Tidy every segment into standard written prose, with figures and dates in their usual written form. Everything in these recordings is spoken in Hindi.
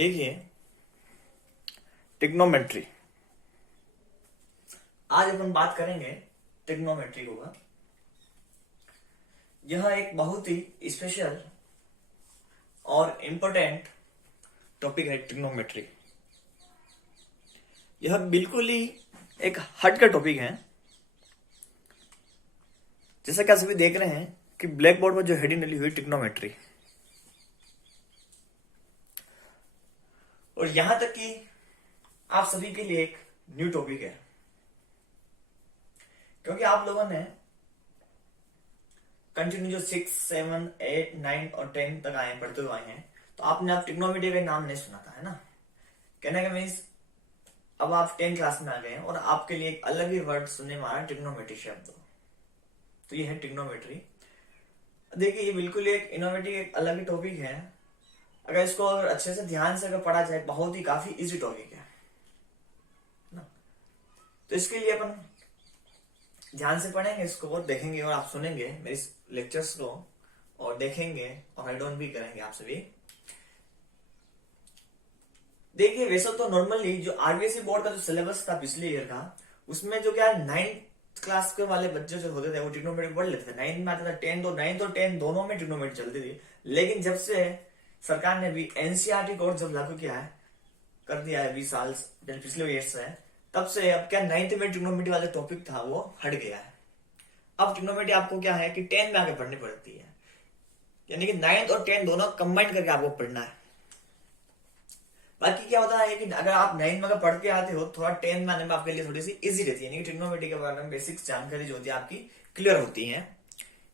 देखिए, ट्रिग्नोमेट्री। आज अपन बात करेंगे ट्रिग्नोमेट्री को। यह एक बहुत ही स्पेशल और इम्पोर्टेंट टॉपिक है ट्रिग्नोमेट्री। यह बिल्कुल ही एक हट का टॉपिक है। जैसा कि आप सभी देख रहे हैं कि ब्लैक बोर्ड पर जो हेडिंग डली हुई ट्रिग्नोमेट्री, और यहां तक कि आप सभी के लिए एक न्यू टॉपिक है, क्योंकि आप लोगों ने कंटिन्यू जो 6, 7, 8, 9 और 10 तक आए पढ़ते हुए आए हैं, तो आपने अब ट्रिग्नोमेट्री का नाम नहीं सुना था, है ना। कहने का मीन्स अब आप 10 क्लास में आ गए हैं और आपके लिए एक अलग ही वर्ड सुनने में आ रहा है, ट्रिग्नोमेट्री शब्द। तो ये है ट्रिग्नोमेट्री। देखिए, ये बिल्कुल एक इनोवेटिव एक अलग ही टॉपिक है। अगर इसको अगर अच्छे से ध्यान से अगर पढ़ा जाए, बहुत ही काफी इजी टॉपिक है ना। तो इसके लिए अपन ध्यान से पढ़ेंगे इसको और देखेंगे, और आप सुनेंगे मेरे इस लेक्चर्स को और देखेंगे और राइट डाउन भी करेंगे आप सभी। देखिए, वैसे तो नॉर्मली जो आरबीएसई बोर्ड का जो सिलेबस था पिछले ईयर का, उसमें जो क्या 9th क्लास के वाले बच्चे जो होते थे वो ट्रिग्नोमेट्री पढ़ लेते थे। 9th में आता था, 10th और 10 दोनों में ट्रिग्नोमेट्री चलती थी। लेकिन जब से सरकार ने भी एनसीईआरटी कोर्स जब लागू किया है, कर दिया है 20 साल पिछले ईयर से, तब से अब क्या 9th में ट्रिग्नोमेट्री वाला टॉपिक था वो हट गया है। अब ट्रिग्नोमेट्री आपको क्या है कि 10 में आके पढ़नी पड़ती है, यानी कि 9th और 10 दोनों कंबाइन करके आपको पढ़ना है। बाकी क्या होता है कि अगर आप 9th में अगर पढ़ के आते हो, थोड़ा 10th में आने में आपके लिए थोड़ी सी इजी रहती है, यानी कि ट्रिग्नोमेट्री के बारे में बेसिक्स जानकारी जो होती है आपकी क्लियर होती है।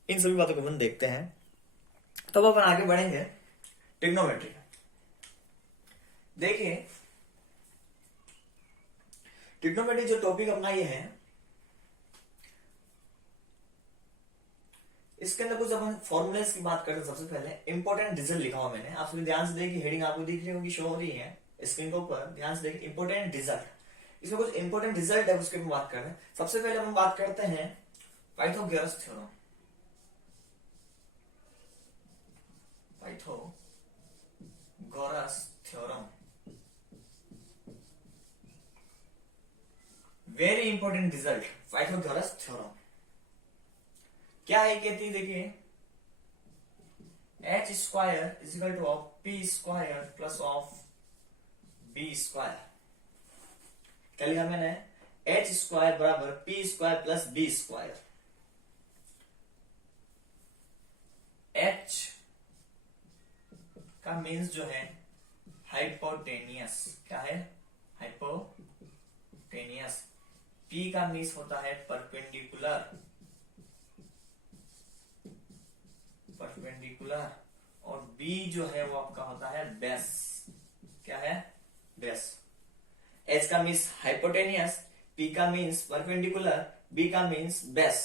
इन सभी बातों को अपन देखते हैं, तब अपन आगे बढ़ेंगे ट्रिग्नोमेट्री। देखिए, ट्रिग्नोमेट्री जो टॉपिक अपना ये है, इसके अंदर कुछ अपन फॉर्मूलेस की बात करते हैं। सबसे पहले इंपोर्टेंट रिजल्ट लिखा हुआ मैंने, आप सभी ध्यान से देखिए, हेडिंग आपको दिख रही होगी, शो हो रही है स्क्रीन के ऊपर, ध्यान से देखिए। इंपोर्टेंट रिजल्ट, इसमें कुछ इंपोर्टेंट रिजल्ट है, उसके बात कर रहे हैं। सबसे पहले हम बात करते हैं Pythagoras theorem. Pythagoras theorem very important result. Pythagoras theorem क्या है, कहती है देखिए, h square is equal to of p square plus of b square. क्या लिखा मैंने? h स्क्वायर बराबर p square plus b square. h का मीन्स जो है हाइपोटेनियस, क्या है? हाइपोटेनियस। p का मीन्स होता है परपेंडिकुलर, और b जो है वो आपका होता है बेस। क्या है? बेस। h का मीन्स हाइपोटेनियस, p का मीन्स परपेंडिकुलर, b का मीन्स बेस।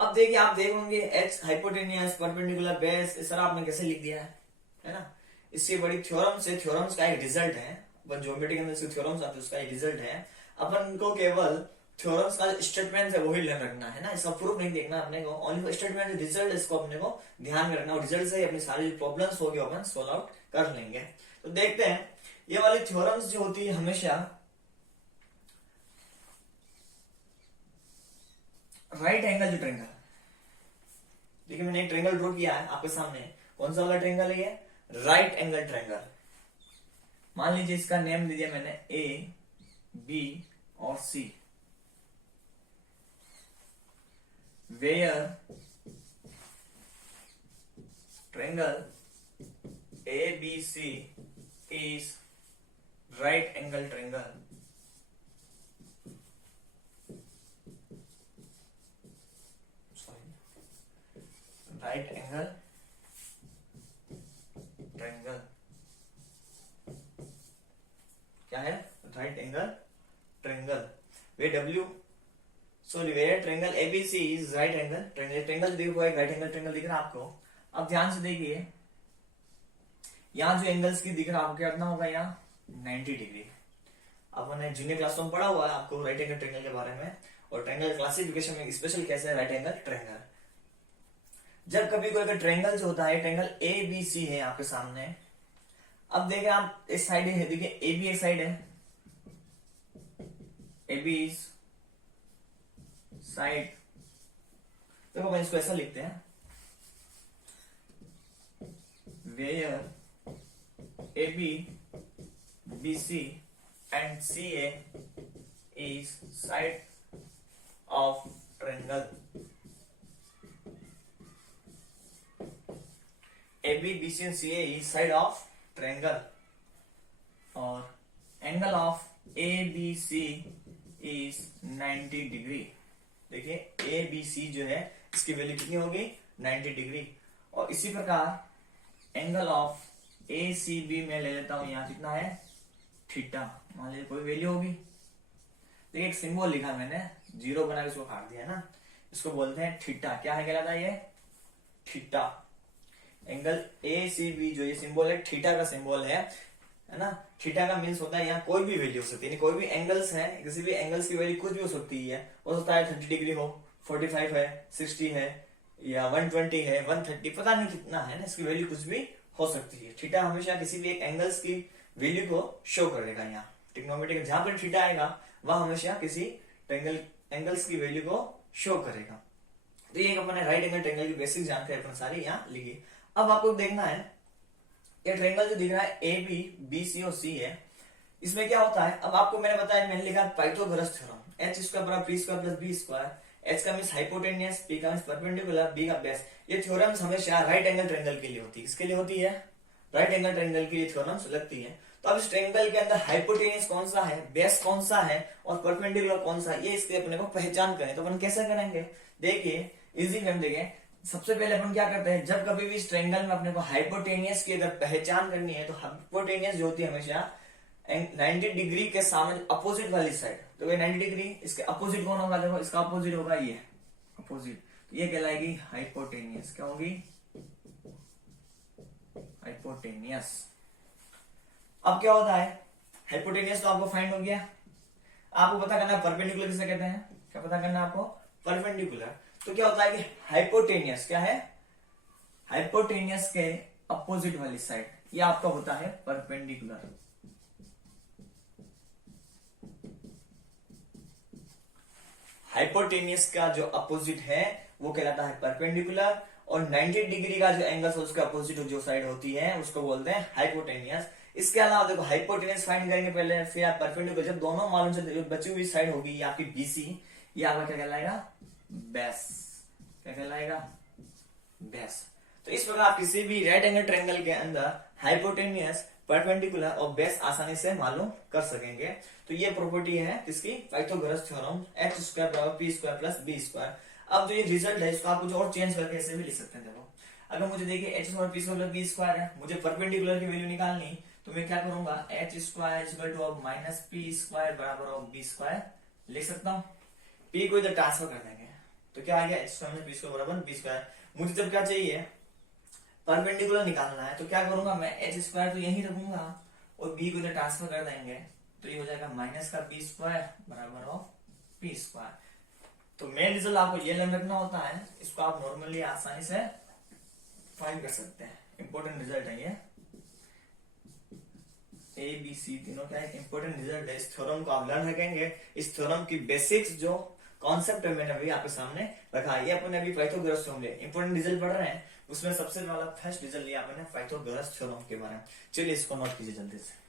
अब देखिए, आप देखोगे h हाइपोटेनियस, परपेंडिकुलर, बेस, इस तरह आपने कैसे लिख दिया है ना। इससे बड़ी थ्योरम्स है, थ्योरम्स का एक रिजल्ट है। अपन ज्योमेट्री के अंदर इसके थ्योरम्स आते हैं, उसका एक रिजल्ट है। अपन को केवल थ्योरम्स का स्टेटमेंट है वही ध्यान रखना है ना, इसका प्रूफ नहीं देखना अपने को, ओनली स्टेटमेंट रिजल्ट इसको अपने को ध्यान में रखना, और रिजल्ट से ही अपनी सारी प्रॉब्लम्स होगी अपन सॉल्व आउट कर लेंगे। तो देखते हैं, ये वाली थ्योरम्स जो होती है हमेशा राइट एंगल जो ट्रायंगल, देखिए मैंने एक ट्रायंगल ड्रॉ किया है आपके सामने। कौन सा वाला ट्रायंगल है ये? Right angle triangle. मान लीजिए इसका नेम दे दिया मैंने ए, बी और सी। where triangle ABC is right angle triangle, right angle triangle। क्या है? right angle triangle। Way W where triangle ABC is right angle triangle दिख रहा है, right angle triangle दिख रहा है आपको। अब ध्यान से देखिए, यहाँ जो एंगल्स की दिख रहा है आपको, कितना होगा यहाँ 90 डिग्री। आपने जूनियर क्लास में पढ़ा हुआ है आपको राइट एंगल ट्रायंगल के बारे में, और ट्रायंगल क्लासिफिकेशन में स्पेशल कैसे है राइट एंगल ट्रायंगल। जब कभी कोई ट्रायंगल जो होता है, ट्रायंगल ए बी सी है आपके सामने, अब देखें आप इस साइड है, देखिए ए बी एक साइड है, ए बी इज साइड। देखो मैं इसको ऐसा लिखते हैं, where A B B C and C A is side of triangle. A B B C and C A is side of triangle और angle of A B C is 90 degree. देखिए ए बी सी जो है इसकी वैल्यू कितनी होगी, 90 डिग्री। और इसी प्रकार angle of A C B में ले लेता हूं, यहां कितना है, थीटा, मान लीजिए कोई वैल्यू होगी। देखिए एक सिंबल लिखा मैंने, जीरो बना के इसको काट दिया ना, इसको बोलते हैं थीटा। क्या है कहलाता है ये, theta. Angle A C B जो ये सिंबल है थीटा का सिंबल है ना। थीटा का मीन्स होता है यहाँ कोई भी वैल्यू हो सकती है, कोई भी एंगल्स है, किसी भी एंगल्स की वैल्यू कुछ भी हो सकती है। हो सकता है 30 डिग्री हो, 45 है, 60 है, या 120 है, 130, पता नहीं कितना है ना, इसकी वैल्यू कुछ भी हो सकती है। थीटा हमेशा किसी भी एक एंगल्स की वैल्यू को शो करेगा। यहाँ ट्रिग्नोमेट्री जहां पर थीटा आएगा वह हमेशा किसी एंगल्स की वैल्यू को शो करेगा। तो ये अपने राइट एंगल ट्रायंगल की बेसिक जानकारी अपने सारी यहाँ लिखी। अब आपको देखना है ये ट्रायंगल जो दिख रहा है ए बी बी सी और सी है, इसमें क्या होता है। अब आपको मैंने बताया, मैंने लिखा पाइथागोरस थ्योरम, एच स्क्वायर बराबर P square plus B square. H का मीन्स हाइपोटेनियस, पी का मीन्स परपेंडिकुलर, बी का बेस। ये थ्योरम्स हमेशा राइट एंगल ट्रायंगल के लिए होती है। किसके लिए होती है, राइट एंगल ट्रायंगल के लिए थ्योरम्स लगती है। तो अब इस ट्रायंगल के अंदर हाइपोटेनियस कौन सा है, बेस कौन सा है और परपेंडिकुलर कौन सा है, ये इसके अपने को पहचान करें। तो अपन कैसे करेंगे, देखिए इजी वे में देखिए। सबसे पहले अपन क्या करते हैं, जब कभी भी इस ट्रायंगल में अपने को हाइपोटेनियस की अगर पहचान करनी है, तो हाइपोटेनियस जो होती है हमेशा 90 डिग्री के सामने अपोजिट वाली साइड। तो ये 90 डिग्री, इसके अपोजिट कौन होगा, देखो इसका अपोजिट होगा ये अपोजिट, तो ये कहलाएगी हाइपोटेनियस। क्या होगी, हाइपोटेनियस। अब क्या होता है, हाइपोटेनियस तो आपको फाइंड हो गया। आपको पता करना है परपेंडिकुलर किसे कहते हैं, क्या पता करना है आपको, परपेंडिकुलर। तो क्या होता है कि हाइपोटेनियस क्या है, हाइपोटेनियस के अपोजिट वाली साइड, ये आपका होता है परपेंडिकुलर। हाइपोटेनियस का जो अपोजिट है वो कहलाता है परपेंडिकुलर, और 90 डिग्री का जो एंगल है उसके अपोजिट जो साइड होती है उसको बोलते हैं हाइपोटेनियस। इसके अलावा देखो हाइपोटेनियस फाइंड करेंगे पहले, फिर आप परपेंडिकुलर, जब दोनों मालूम चलते, बची हुई साइड होगी ये आपकी बीसी, ये आपका क्या कहलाएगा, बेस। क्या कहलाएगा, बेस। तो इस प्रकार आप किसी भी राइट एंगल ट्रायंगल के अंदर हाइपोटेनियस, परपेंडिकुलर और बेस आसानी से मालूम कर सकेंगे। तो ये प्रॉपर्टी है किसकी, पाइथागोरस थ्योरम, एच स्क्वायर बराबर P square plus B square. अब जो ये रिजल्ट है इसको आप कुछ और चेंज करके ऐसे भी लिख सकते हैं। देखो अगर मुझे देखिए H square P square plus B square है, मुझे परपेंडिकुलर की वैल्यू निकालनी, तो मैं क्या करूंगा, H square equal to minus P square बराबर ऑफ बी स्क्वायर लिख सकता हूँ। पी को इधर ट्रांसफर कर देंगे तो क्या आ गया, एच स्क्वायर पी स्क्वायर बराबर बी स्क्वायर। मुझे जब क्या चाहिए, परपेंडिकुलर निकालना है, तो क्या करूंगा मैं, एच स्क्वायर तो यही रखूंगा और बी को इधर ट्रांसफर कर देंगे, तो ये हो जाएगा माइनस का पी स्क्वायर बराबर ऑफ पी स्क्वायर। तो मेन रिजल्ट आपको ये लर्न रखना होता है, इसको आप नॉर्मली आसानी से फाइंड कर सकते हैं। इंपॉर्टेंट रिजल्ट है ये, ए बी सी तीनों का एक इंपॉर्टेंट रिजल्ट है। इस थ्योरम को आप लर्न रखेंगे। इस थ्योरम की बेसिक्स जो कॉन्सेप्ट है मैंने अभी आपके सामने रखा है। ये अपने अभी पाइथागोरस थ्योरम इंपॉर्टेंट रिजल्ट पढ़ रहे हैं, उसमें सबसे वाला फर्स्ट रिजल्ट लिया मैंने पाइथागोरस थ्योरम के बारे में। चलिए इसको नोट कीजिए जल्दी से।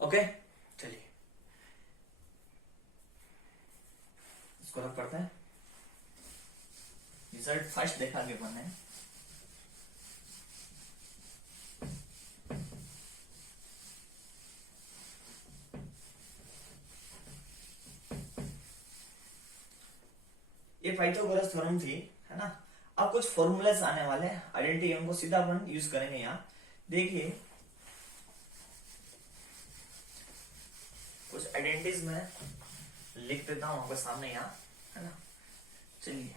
ओके चलिए इसको रख पढ़ते हैं। रिजल्ट फर्स्ट देखा गया अपन ने, ये पाइथागोरस थ्योरम थी, है ना। अब कुछ फॉर्मूलाज आने वाले हैं, आइडेंटिटी उनको सीधा अपन यूज करेंगे। यहाँ देखिए कुछ आइडेंटिटीज में लिख देता हूं आपके सामने यहाँ, है ना। चलिए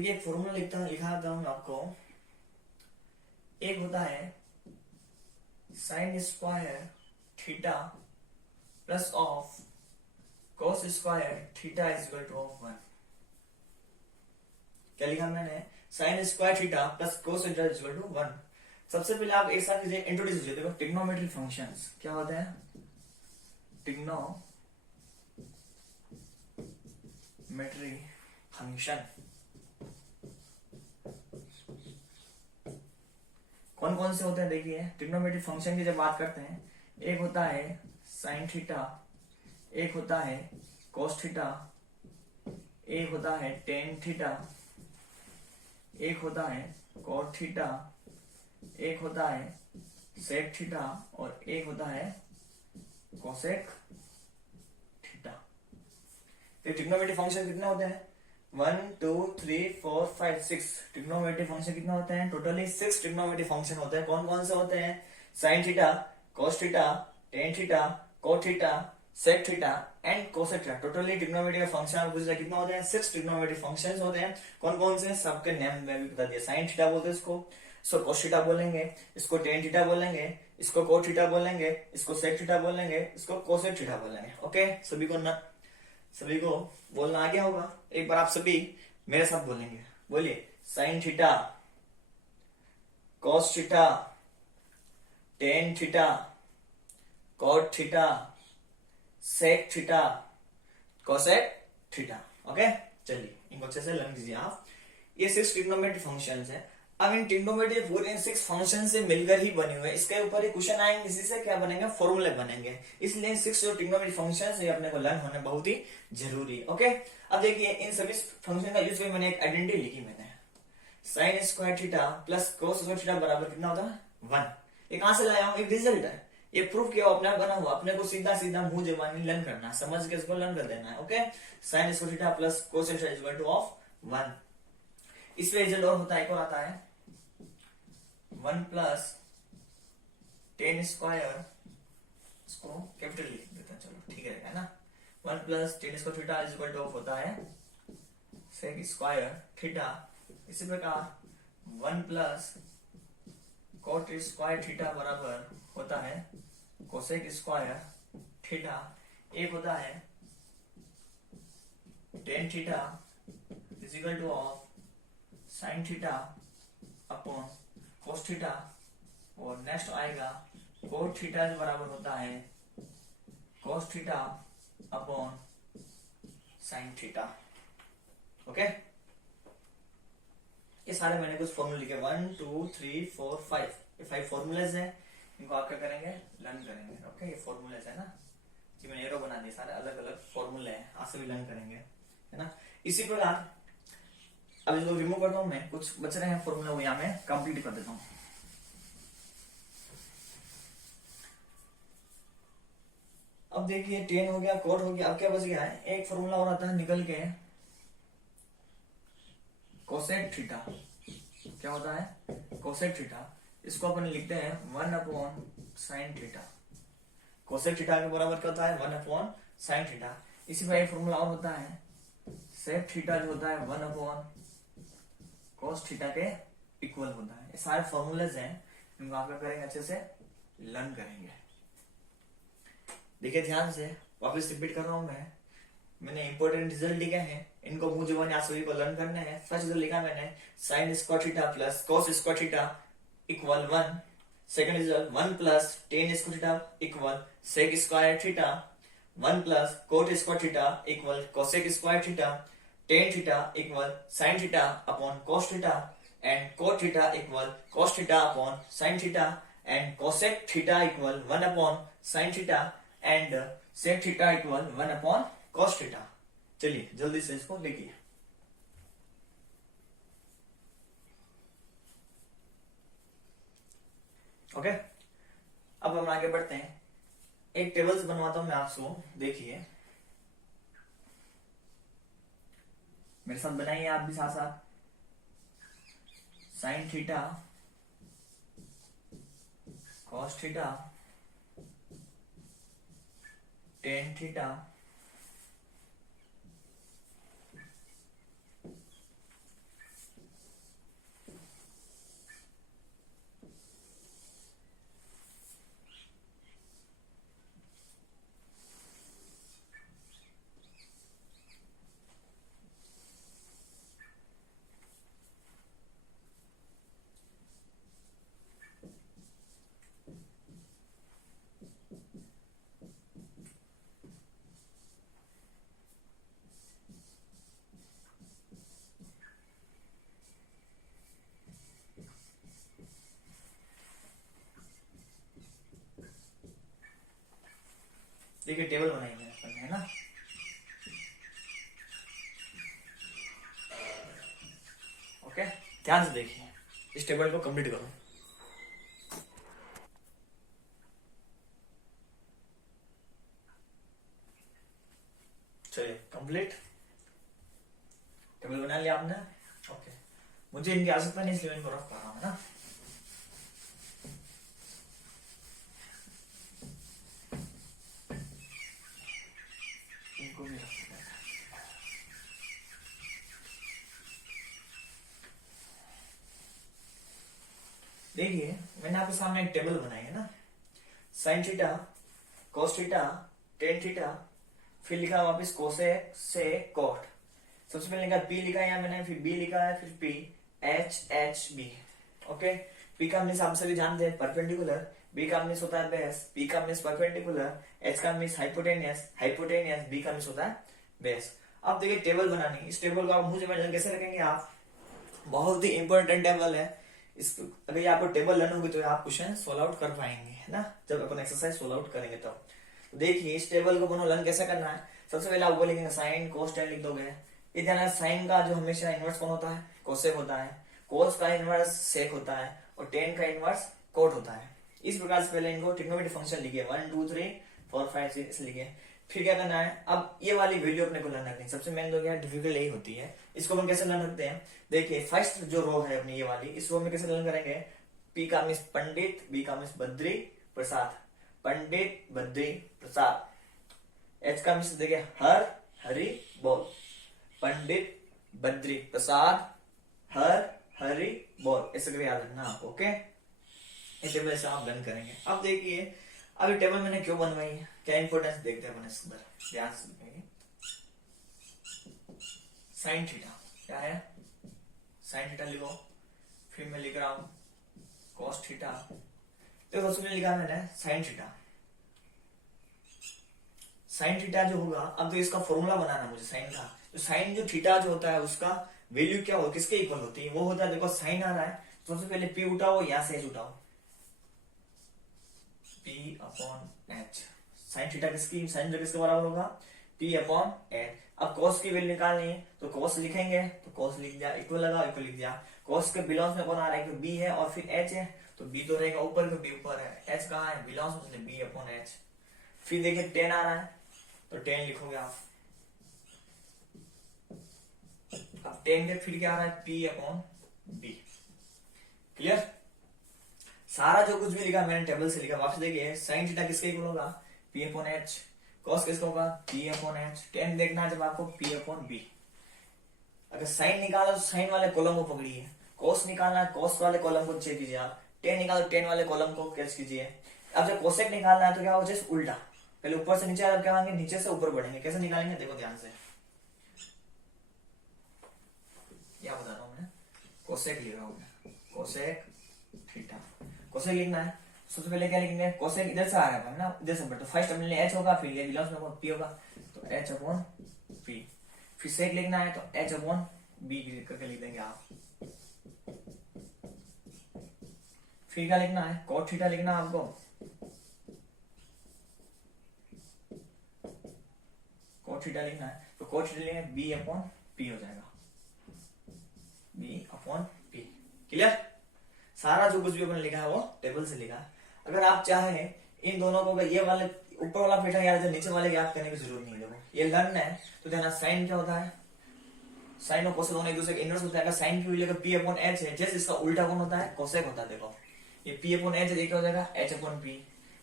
देखिए एक फॉर्मूला लिखा था हूं आपको। एक होता है sine square theta plus of cos square theta is equal to of 1। क्या लिखा मैंने? Sine square theta plus cos theta is equal to 1। सबसे पहले आप एक साथ इंट्रोड्यूस कीजिए। देखो ट्रिग्नोमेट्री फंक्शंस क्या होते हैं? ट्रिग्नोमेट्री फंक्शन कौन कौन से होते हैं? देखिए ट्रिग्नोमेट्री फंक्शन की जब बात करते हैं, एक होता है साइन थीटा, एक होता है कोस थीटा, एक होता है टेन थीटा, एक होता है कॉट थीटा, एक होता है सेक थीटा और एक होता है कोसेक थीटा। तो ट्रिग्नोमेट्री फंक्शन कितने होते हैं? 1 2 3 4 5 6 ट्रिग्नोमेट्री फंक्शन कितने होते हैं? टोटली 6 ट्रिग्नोमेट्री फंक्शन होते हैं। कौन कौन से होते हैं? Sine theta, cos theta, tan theta, cot theta, sec theta and cosec theta. Totally trigonometry function आप पूछ रहे कितना होते हैं? 6 ट्रिग्नोमेट्री फंक्शंस होते हैं। कौन कौन से? सबके नेम मैं भी बता दिया। साइन थीटा बोलते हैं इसको कोस थीटा बोलेंगे, इसको टेन थीटा बोलेंगे, इसको कोट थीटा बोलेंगे, इसको सेक थीटा बोलेंगे, इसको कोसेक थीटा बोलेंगे। ओके, सभी को बोलना आ गया होगा। एक बार आप सभी मेरे साथ बोलेंगे, बोलिए। Sine theta, cos theta, tan theta, cot theta, sec theta, cosec theta. Okay, चलिए इनको अच्छे से लर्न कीजिए आप। ये 6 ट्रिग्नोमेट्री फंक्शंस है। अब इन ट्रिग्नोमेट्री पूरे 6 फंक्शन से मिलकर ही बने हुए। इसके ऊपर एक क्वेश्चन आएंगे, इसी से क्या बनेंगे? फॉर्मूले बनेंगे। इसलिए 6 जो ट्रिग्नोमेट्री फंक्शंस है अपने को लर्न होना बहुत ही जरूरी। ओके, अब देखिए इन सभी फंक्शन का यूज करके मैंने एक आइडेंटिटी लिखी। मैंने sine square theta plus cos square theta बराबर कितना होता है? 1। ये कहां से लाया हूं? एक रिजल्ट है, ये प्रूफ किया अपना बना हुआ। अपने को सीधा सीधा मुंह जबानी लर्न करना है, समझ के इसको लर्न कर देना है। Okay, sign square theta plus cos theta is equal to of 1। इसमें रिजल्ट और होता है, एक और आता है 1 प्लस टेन स्क्वायर, इसको कैपिटल लिख देते हैं, चलो ठीक रहेगा ना। 1 plus tan square theta is equal to of होता है सेक स्क्वायर थीटा। इसी प्रकार 1 प्लस कोट स्क्वायर थीटा बराबर होता है कोसेक स्क्वायर थीटा। एक होता है tan theta is equal to of sine theta upon cos theta, और नेक्स्ट आएगा कोट थीटा बराबर होता है कोस theta upon sine theta. Okay, ये सारे मैंने कुछ फॉर्मूले लिखे 1 2 3 4 5। ये 5 फॉर्मूलेज हैं, इनको आप क्या करेंगे? लर्न करेंगे। ओके, ये फॉर्मूलेज है ना, कि मैंने एरो बना दिए, सारे अलग अलग फॉर्मूले हैं, आप सभी लर्न करेंगे, है ना। इसी प्रकार अब इसको रिमूव करता हूं मैं, कुछ बच रहे हैं फॉर्मूला, वो यहां मैं कंप्लीट कर देता हूं। अब देखिए टेन हो गया, कोट हो गया, अब क्या बच गया है? एक फॉर्मूला और आता है निकल के, कोसेक थीटा। क्या होता है? Cosec theta. इसको अपन लिखते हैं 1 upon sine theta. Cosec theta के बराबर क्या होता है? 1 अपॉन साइन थीटा। इसी पर एक फॉर्मूला और होता है सेक थीटा, जो होता है 1 अपॉन कोस थीटा के इक्वल होता है। ये सारे फॉर्मूलेज हैं, इनको आप क्या करेंगे? अच्छे से लर्न करेंगे। देखिए ध्यान से, वापस रिपीट कर रहा हूं मैंने इंपॉर्टेंट रिजल्ट लिखे हैं, इनको मुंह जुबानी आप सभी को लर्न करने हैं। फर्स्ट रिजल्ट लिखा मैंने sine square theta plus cos square theta equal 1। Second result 1 plus tan square theta equal sec square theta, 1 plus cot square theta equal cosec square theta, tan theta equal sine theta upon cos theta, and cot theta equal cos theta upon sine theta, and cosec theta equal 1 upon sine theta, and sec theta equal 1 upon cos theta. चलिए जल्दी से इसको लिखिए। ओके, अब हम आगे बढ़ते हैं। एक टेबल्स बनवाता हूं मैं आपको, देखिए मेरे साथ बनाइए आप भी साथ साथ। Sine theta, cos theta, tan theta, देखिए टेबल बनाएंगे अपन, है ना। ओके, ध्यान से देखिए, इस टेबल को कंप्लीट करो। चलिए कंप्लीट, टेबल बना लिया आपने। ओके, मुझे इनकी आवश्यकता नहीं इसलिए इनको रख पा रहा हूं, है ना। इनको भी रख देते हैं। देखिए मैंने आपके सामने एक टेबल बनाई है ना, sign theta, cos theta, tan theta, फिर लिखा वापिस कोसेक सेक कॉट। सबसे पहले लिखा पी लिखा है यहाँ मैंने, फिर बी लिखा है, फिर P H H B. Okay, P का मीन्स आप सभी जानते हैं परपेंडिकुलर, बी का मीन्स होता है बेस, पी का मीन्स परपेंडिकुलर, एच का मीन्स हाइपोटेनियस, हाइपोटेनियस बी का मीन्स होता है बेस। अब देखिए टेबल बनानी, इस टेबल को आप मुझे कैसे रखेंगे आप, बहुत ही इंपॉर्टेंट टेबल है। इस अगर ये आपको टेबल लर्न होगी तो आप क्वेश्चन सोल्व आउट कर पाएंगे, है ना, जब अपन एक्सरसाइज सोल्व आउट करेंगे तब। तो देखिए इस टेबल को अपन लर्न कैसे करना है। सबसे पहले आप वो लिखेंगे साइन कोस टेन लिख दोगे। ये ध्यान है, साइन का जो हमेशा इनवर्स कौन होता है, कोसेक होता है, कोस का इनवर्स सेक होता है, और टेन का इनवर्स कोट होता है। इस प्रकार से पहले इनको ट्रिग्नोमेट्री फंक्शन लिखिए, 1 2 3 4 5 6 लिखिए। फिर क्या करना है, अब ये वाली वैल्यू अपने को लर्न रखनी है। सबसे मेन तो क्या डिफिकल्ट यही होती है, इसको हम कैसे लर्न रखते हैं। देखिए फर्स्ट जो रो है अपनी ये वाली, इस रो में कैसे लर्न करेंगे, पी का मीन्स पंडित, बी का मीन्स बद्री प्रसाद, पंडित बद्री प्रसाद। एच का मीन्स देखिए हर हरि बोल, पंडित बद्री प्रसाद हर हरि बोल, ऐसे करके याद रखना आप। ओके, इस टेबल से आप लर्न करेंगे। अब देखिए अभी टेबल मैंने क्यों बनवाई है, क्या इंपोर्टेंस देखते हैं अपन इसके अंदर, ध्यान से देखेंगे। साइन थीटा क्या है, साइन थीटा लिखो, फिर मैं लिख रहा हूं कॉस थीटा। देखो सबसे पहले लिखा मैंने साइन थीटा, साइन थीटा जो होगा, अब तो इसका फॉर्मूला बनाना मुझे साइन का। तो साइन जो थीटा जो होता है उसका वैल्यू क्या हो, किसके इक्वल होती है, वो होता है, देखो साइन आ रहा है, सबसे पहले पी उठाओ, यहां से एच उठाओ, P upon H. Sine theta किसकी, साइन किसके बराबर होगा, पी अपॉन एच। अब कॉस की वैल्यू निकालनी है तो कॉस लिखेंगे, तो कॉस लिख दिया, इक्वल लगा, इक्वल लिख दिया। कॉस के बिलोंग्स में कौन आ रहा है, बी है और फिर एच है, तो बी तो रहेगा ऊपर, बी ऊपर है, एच कहाँ है, बिलोंग्स में, बी अपॉन एच। फिर देखिए 10 आ रहा है तो 10 लिखोगे आप। अब 10 के फिर क्या आ रहा है, पी अपॉन बी। क्लियर, सारा जो कुछ भी लिखा मैंने टेबल से लिखा। वापस देखिए साइन थीटा किसके इक्वल होगा, पी अपॉन एच, कॉस किसका होगा, पी अपॉन एच। 10 देखना है जब आपको, पी अपॉन बी। अगर साइन निकाला तो साइन वाले कॉलम को पकड़िए, कॉस निकालना है कॉस वाले कॉलम को चेक कीजिए आप, 10 निकालो 10 वाले कॉलम को कैच कीजिए। अब जब कोसेक निकालना है तो क्या हो, उल्टा, पहले ऊपर से नीचे, अब क्या आएंगे, नीचे से ऊपर बढ़ेंगे। कैसे निकालेंगे, देखो ध्यान से, क्या बता रहा हूं मैं, कोसेक लिख रहा हूं मैं, कोसेक थीटा। कोसेक लिखना है, सबसे पहले क्या लिखेंगे, कोसेक इधर से आ रहा है ना, इधर से, तो फर्स्ट अपने एच होगा, फिर ये बिलोंग्स में पी होगा, तो एच अपॉन पी। फिर सेक लिखना है तो एच अपॉन बी करके लिख देंगे आप। फिर क्या लिखना है, कॉट थीटा लिखना है आपको, कॉट थीटा लिखना है, तो कॉट थीटा लिखेंगे, बी अपॉन पी हो जाएगा, बी अपॉन पी। क्लियर, सारा जो कुछ भी अपन लिखा है वो टेबल से लिखा है। अगर आप चाहें इन दोनों को, ये वाले ऊपर वाला पैटर्न याद है, नीचे वाले याद करने की जरूरत नहीं है। देखो ये लर्न है तो ध्यान, साइन क्या होता है, साइन और कोसेक दोनों एक दूसरे के इनवर्स होता है। अगर साइन की वैल्यू पी अपॉन एच है, जैसे इसका उल्टा कौन होता है, कोसेक होता है। देखो ये पी अपॉन एच है, क्या हो जाएगा, एच अपॉन पी।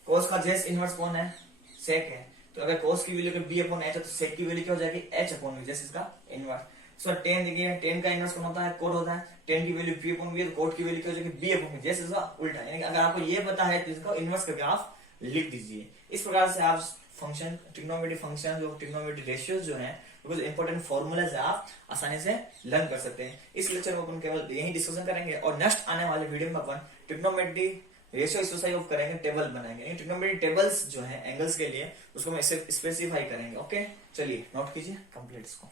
कोस का जैस इनवर्स कौन है, सेक है, तो अगर कोस की वैल्यू बी अपॉन एच है तो सेक की वैल्यू क्या हो जाएगी, एच अपॉन बी, जैसे इसका इनवर्स। सो 10 देखिए, 10 का इनवर्स कौन होता है, कोट होता है, 10 की वैल्यू पी अपॉन बी, तो कोट की वैल्यू क्या हो जाएगी, बी अपॉन बी, जैसे इसका उल्टा। यानी अगर आपको ये पता है तो इसका इनवर्स करके आप लिख दीजिए। इस प्रकार से आप फंक्शन, ट्रिग्नोमेट्री फंक्शन, जो ट्रिग्नोमेट्री रेशियोज जो है, कुछ इंपॉर्टेंट फॉर्मूलाज आप आसानी से लर्न कर सकते हैं। इस लेक्चर में अपन केवल यही डिस्कशन करेंगे, और नेक्स्ट आने वाले वीडियो में अपन ट्रिग्नोमेट्री रेशियो एक्सरसाइज ऑफ करेंगे, टेबल बनाएंगे। ट्रिग्नोमेट्री टेबल्स जो है एंगल्स के लिए, उसको हम स्पेसिफाई करेंगे। ओके, चलिए नोट कीजिए, कंप्लीट इसको।